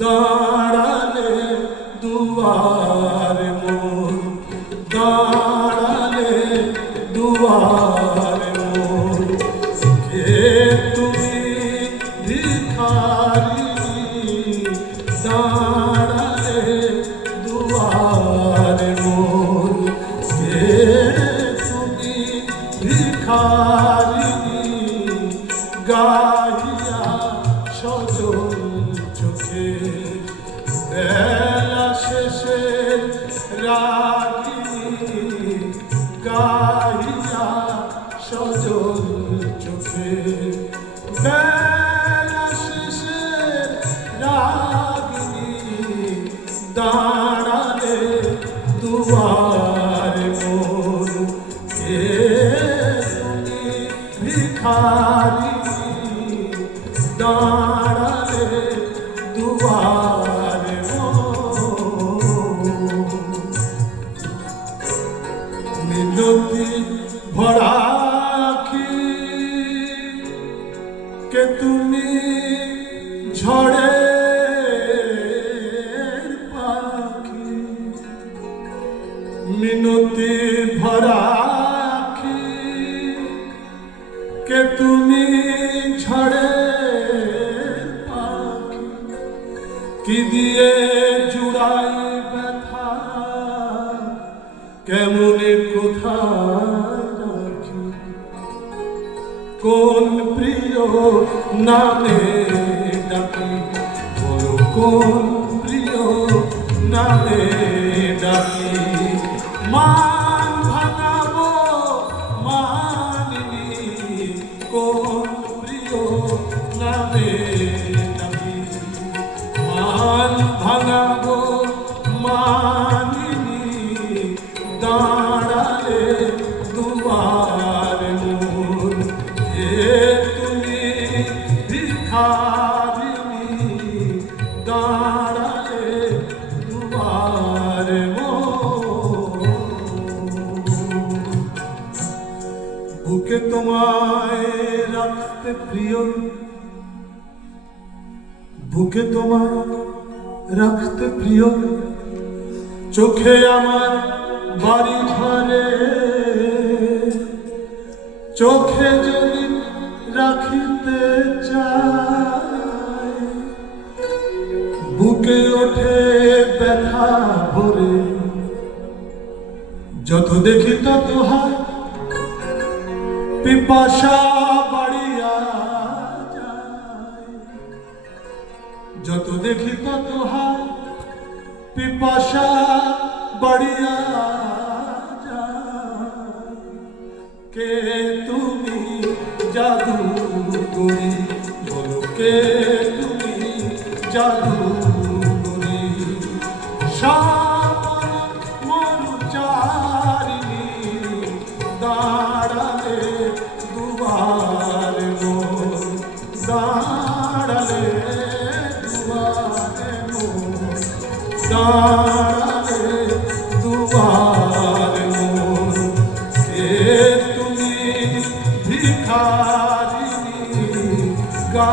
দাঁড়ালে দুয়ারে মোর, দাঁড়ালে দুয়ারে মোর, কে তুমি ভিখারিনী, দাঁড়ালে দুয়ারে মোর, কে তুমি ভিখারিনী, গাহিয়া সজল চোখে বেলা শেষে রাগিনী, গাহিয়া সজল চোখে বেলা শেষে রাগিনী, দাঁড়ালে দুয়ারে মোর, কে তুমি ভিখারিনী, দাঁড়ালে দুয়ারে মোর। মিনতি ভরা আঁখি কে তুমি ঝড়ের পাখি, মিনতি ভরা আঁখি কে তুমি ঝড়ের পাখি, কি দিয়ে জুড়াই ব্যথা কেমনে কোথায় রাখি, কোন প্রিয় নামে ডাকি, বলো কোন প্রিয় নামে ডাকি, মান ভাঙাবো মানিনি, কোন প্রিয় নামে ডাকি, মান ভাঙাবো মানিনি, দাঁড়ালে দুয়ারে মোর, কে তুমি ভিখারিনী, দাঁড়ালে দুয়ারে মোর। বুকে তোমায় রাখতে প্রিয়, বুকে তোমায় রাখতে প্রিয়, চোখে আমার বাড়ি ঘরে, চোখে যদি রাখিতে চাই, বুকে ওঠে ব্যথা ভরে, যত দেখি তত হয় পিপাসা বাড়িয়া যায়, যত দেখি তত হয় পিপাসা বাড়িয়া যায়, কে তুমি জাদু করি, বলো কে তুমি জাদু করি, মরুচারিণী, দাঁড়ালে দুয়ারে মোর, দাঁড়ালে দুয়ারে মোর, দাঁড়ালে দুয়ারে মোর, কে তুমি ভিখারিনী, গা